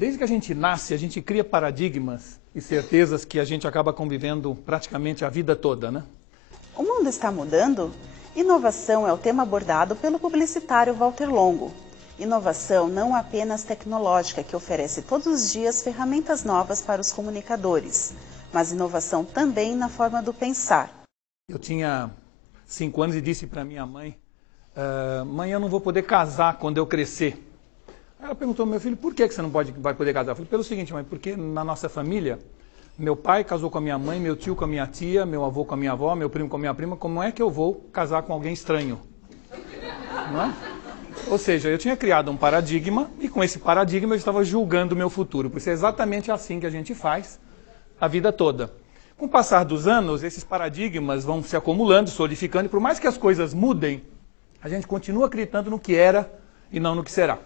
desde que a gente nasce, a gente cria paradigmas e certezas que a gente acaba convivendo praticamente a vida toda, né? O mundo está mudando? Inovação é o tema abordado pelo publicitário Walter Longo. Inovação não apenas tecnológica, que oferece todos os dias ferramentas novas para os comunicadores, mas inovação também na forma do pensar. Eu tinha 5 anos e disse para minha mãe, mãe, eu não vou poder casar quando eu crescer. Ela perguntou, meu filho, por que você não vai poder casar? Eu falei, pelo seguinte, mãe, porque na nossa família, meu pai casou com a minha mãe, meu tio com a minha tia, meu avô com a minha avó, meu primo com a minha prima, como é que eu vou casar com alguém estranho? Não é? Ou seja, eu tinha criado um paradigma e com esse paradigma eu estava julgando o meu futuro. Por isso é exatamente assim que a gente faz a vida toda. Com o passar dos anos, esses paradigmas vão se acumulando, solidificando, e por mais que as coisas mudem, a gente continua acreditando no que era e não no que será.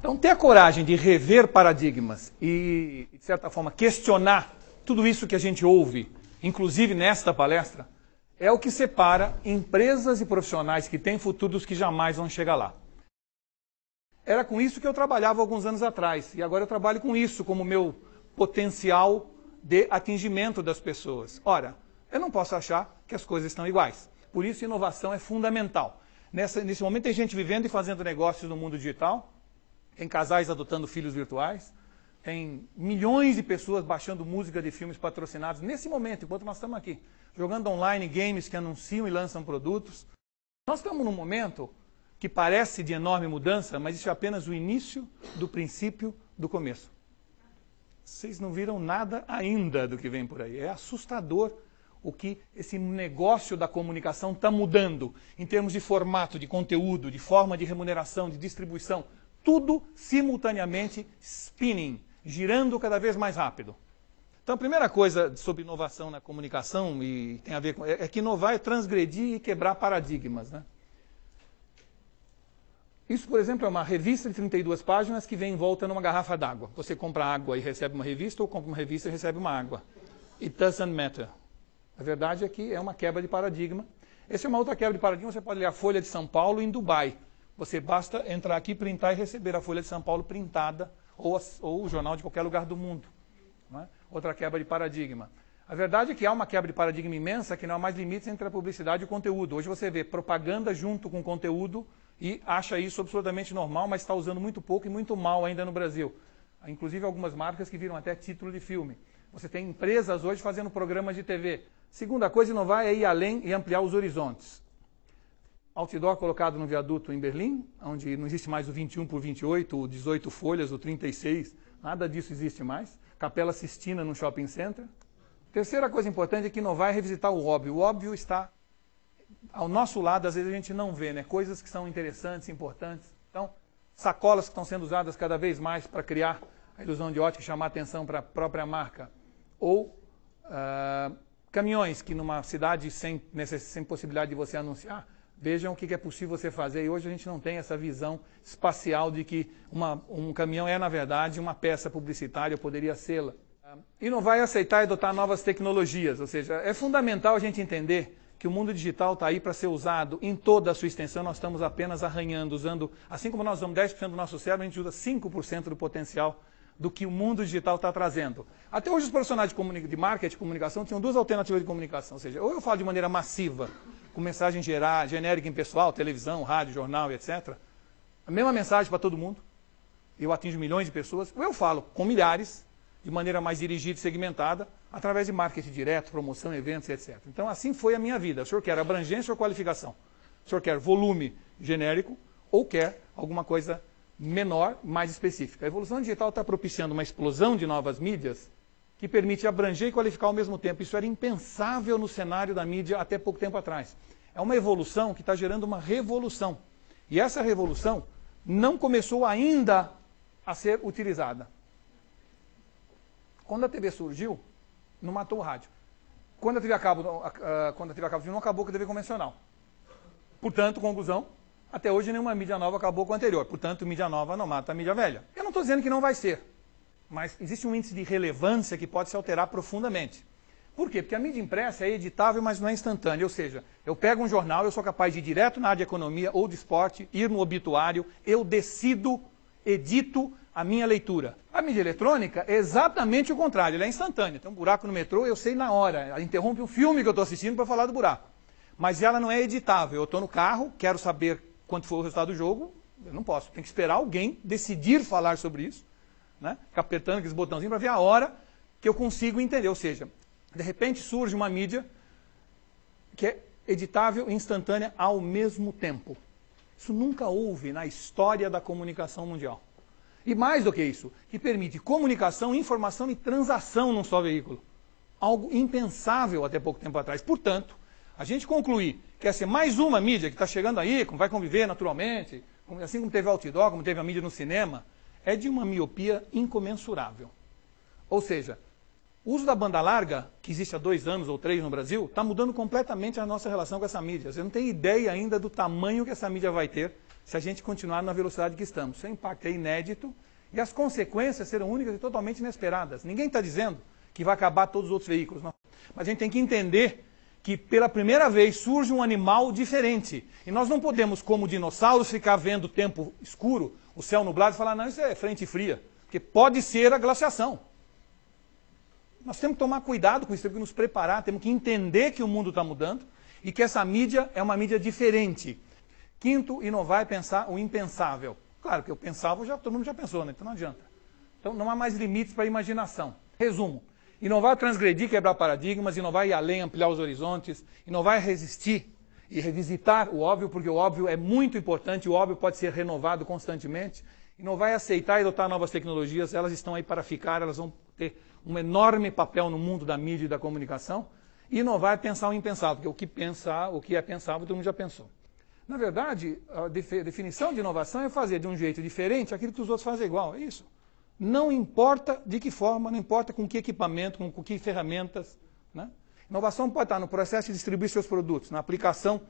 Então, ter a coragem de rever paradigmas e, de certa forma, questionar tudo isso que a gente ouve, inclusive nesta palestra, é o que separa empresas e profissionais que têm futuro dos que jamais vão chegar lá. Era com isso que eu trabalhava alguns anos atrás, e agora eu trabalho com isso como meu potencial de atingimento das pessoas. Ora, eu não posso achar que as coisas estão iguais. Por isso, inovação é fundamental. Nesse momento, tem gente vivendo e fazendo negócios no mundo digital, tem casais adotando filhos virtuais, tem milhões de pessoas baixando música de filmes patrocinados nesse momento, enquanto nós estamos aqui, jogando online games que anunciam e lançam produtos. Nós estamos num momento que parece de enorme mudança, mas isso é apenas o início do princípio do começo. Vocês não viram nada ainda do que vem por aí. É assustador o que esse negócio da comunicação está mudando em termos de formato, de conteúdo, de forma de remuneração, de distribuição. Tudo simultaneamente spinning, girando cada vez mais rápido. Então, a primeira coisa sobre inovação na comunicação, e tem a ver com, é que inovar é transgredir e quebrar paradigmas, né? Isso, por exemplo, é uma revista de 32 páginas que vem envolta numa garrafa d'água. Você compra água e recebe uma revista, ou compra uma revista e recebe uma água. It doesn't matter. A verdade é que é uma quebra de paradigma. Essa é uma outra quebra de paradigma. Você pode ler a Folha de São Paulo em Dubai. Você basta entrar aqui, printar e receber a Folha de São Paulo printada, ou o jornal de qualquer lugar do mundo. Não é? Outra quebra de paradigma. A verdade é que há uma quebra de paradigma imensa que não há mais limites entre a publicidade e o conteúdo. Hoje você vê propaganda junto com conteúdo e acha isso absolutamente normal, mas está usando muito pouco e muito mal ainda no Brasil. Há, inclusive, algumas marcas que viram até título de filme. Você tem empresas hoje fazendo programas de TV. Segunda coisa, inovar é ir além e ampliar os horizontes. Outdoor colocado no viaduto em Berlim, onde não existe mais o 21 por 28, o 18 folhas, o 36, nada disso existe mais. Capela Sistina no shopping center. Terceira coisa importante é que inovar é revisitar o óbvio. O óbvio está ao nosso lado, às vezes a gente não vê, né? Coisas que são interessantes, importantes. Então, sacolas que estão sendo usadas cada vez mais para criar a ilusão de ótica e chamar atenção para a própria marca. Ou caminhões que numa cidade sem possibilidade de você anunciar, vejam o que é possível você fazer. E hoje a gente não tem essa visão espacial de que um caminhão é, na verdade, uma peça publicitária, ou poderia sê-la. Inovar é aceitar e adotar novas tecnologias. Ou seja, é fundamental a gente entender que o mundo digital está aí para ser usado em toda a sua extensão. Nós estamos apenas arranhando, usando, assim como nós usamos 10% do nosso cérebro, a gente usa 5% do potencial do que o mundo digital está trazendo. Até hoje os profissionais de marketing e comunicação tinham duas alternativas de comunicação. Ou seja, ou eu falo de maneira massiva, com mensagem genérica em pessoal, televisão, rádio, jornal, etc. A mesma mensagem para todo mundo. Eu atinjo milhões de pessoas. Ou eu falo com milhares, de maneira mais dirigida e segmentada, através de marketing direto, promoção, eventos, etc. Então, assim foi a minha vida. O senhor quer abrangência ou qualificação? O senhor quer volume genérico ou quer alguma coisa menor, mais específica? A evolução digital está propiciando uma explosão de novas mídias que permite abranger e qualificar ao mesmo tempo. Isso era impensável no cenário da mídia até pouco tempo atrás. É uma evolução que está gerando uma revolução. E essa revolução não começou ainda a ser utilizada. Quando a TV surgiu, não matou o rádio. Quando a TV a cabo surgiu, não acabou com a TV convencional. Portanto, conclusão, até hoje nenhuma mídia nova acabou com a anterior. Portanto, mídia nova não mata a mídia velha. Eu não estou dizendo que não vai ser. Mas existe um índice de relevância que pode se alterar profundamente. Por quê? Porque a mídia impressa é editável, mas não é instantânea. Ou seja, eu pego um jornal, eu sou capaz de ir direto na área de economia ou de esporte, ir no obituário, eu decido, edito, a minha leitura. A mídia eletrônica é exatamente o contrário, ela é instantânea. Tem um buraco no metrô, eu sei na hora. Ela interrompe um filme que eu estou assistindo para falar do buraco. Mas ela não é editável. Eu estou no carro, quero saber quanto foi o resultado do jogo, eu não posso. Tem que esperar alguém decidir falar sobre isso, né? Ficar apertando aqueles botãozinhos para ver a hora que eu consigo entender. Ou seja, de repente surge uma mídia que é editável e instantânea ao mesmo tempo. Isso nunca houve na história da comunicação mundial. E mais do que isso, que permite comunicação, informação e transação num só veículo. Algo impensável até pouco tempo atrás. Portanto, a gente concluir que essa é mais uma mídia que está chegando aí, como vai conviver naturalmente, assim como teve o outdoor, como teve a mídia no cinema, é de uma miopia incomensurável. Ou seja, o uso da banda larga, que existe há 2 anos ou 3 no Brasil, está mudando completamente a nossa relação com essa mídia. Você não tem ideia ainda do tamanho que essa mídia vai ter se a gente continuar na velocidade que estamos. Seu impacto é inédito e as consequências serão únicas e totalmente inesperadas. Ninguém está dizendo que vai acabar todos os outros veículos. Não. Mas a gente tem que entender que pela primeira vez surge um animal diferente. E nós não podemos, como dinossauros, ficar vendo o tempo escuro, o céu nublado e falar, não, isso é frente fria. Porque pode ser a glaciação. Nós temos que tomar cuidado com isso, temos que nos preparar, temos que entender que o mundo está mudando e que essa mídia é uma mídia diferente. Quinto, inovar é pensar o impensável. Claro que eu pensava, todo mundo já pensou, né? Então não adianta. Então não há mais limites para a imaginação. Resumo, inovar é transgredir, quebrar paradigmas, inovar é ir além, ampliar os horizontes, inovar é resistir e revisitar o óbvio, porque o óbvio é muito importante, o óbvio pode ser renovado constantemente. Inovar é aceitar e adotar novas tecnologias, elas estão aí para ficar, elas vão ter um enorme papel no mundo da mídia e da comunicação. E inovar é pensar o impensável, porque o que é pensável, todo mundo já pensou. Na verdade, a definição de inovação é fazer de um jeito diferente aquilo que os outros fazem igual, é isso. Não importa de que forma, não importa com que equipamento, com que ferramentas. Né? Inovação pode estar no processo de distribuir seus produtos, na aplicação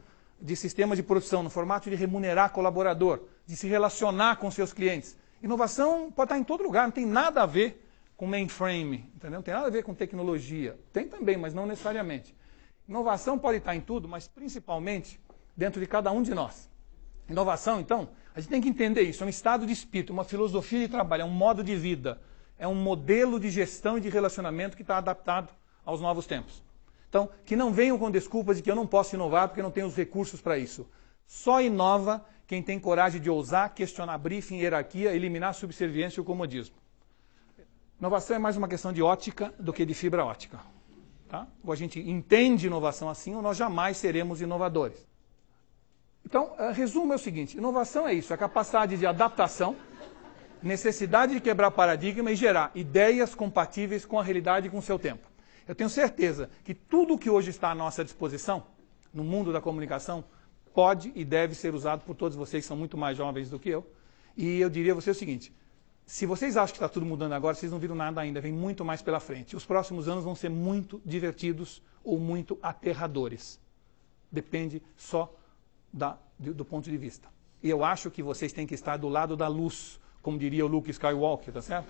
de sistemas de produção, no formato de remunerar colaborador, de se relacionar com seus clientes. Inovação pode estar em todo lugar, não tem nada a ver com mainframe, entendeu? Não tem nada a ver com tecnologia. Tem também, mas não necessariamente. Inovação pode estar em tudo, mas principalmente dentro de cada um de nós. Inovação, então, a gente tem que entender isso, é um estado de espírito, uma filosofia de trabalho, é um modo de vida, é um modelo de gestão e de relacionamento que está adaptado aos novos tempos. Então, que não venham com desculpas de que eu não posso inovar porque eu não tenho os recursos para isso. Só inova quem tem coragem de ousar, questionar briefing, hierarquia, eliminar a subserviência e o comodismo. Inovação é mais uma questão de ótica do que de fibra ótica. Tá? Ou a gente entende inovação assim, ou nós jamais seremos inovadores. Então, resumo é o seguinte, inovação é isso, a capacidade de adaptação, necessidade de quebrar paradigma e gerar ideias compatíveis com a realidade e com o seu tempo. Eu tenho certeza que tudo que hoje está à nossa disposição, no mundo da comunicação, pode e deve ser usado por todos vocês que são muito mais jovens do que eu. E eu diria a vocês o seguinte, se vocês acham que está tudo mudando agora, vocês não viram nada ainda, vem muito mais pela frente. Os próximos anos vão ser muito divertidos ou muito aterradores. Depende só do ponto de vista. E eu acho que vocês têm que estar do lado da luz, como diria o Luke Skywalker, tá certo?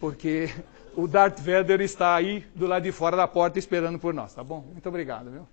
Porque o Darth Vader está aí do lado de fora da porta esperando por nós, tá bom? Muito obrigado, viu?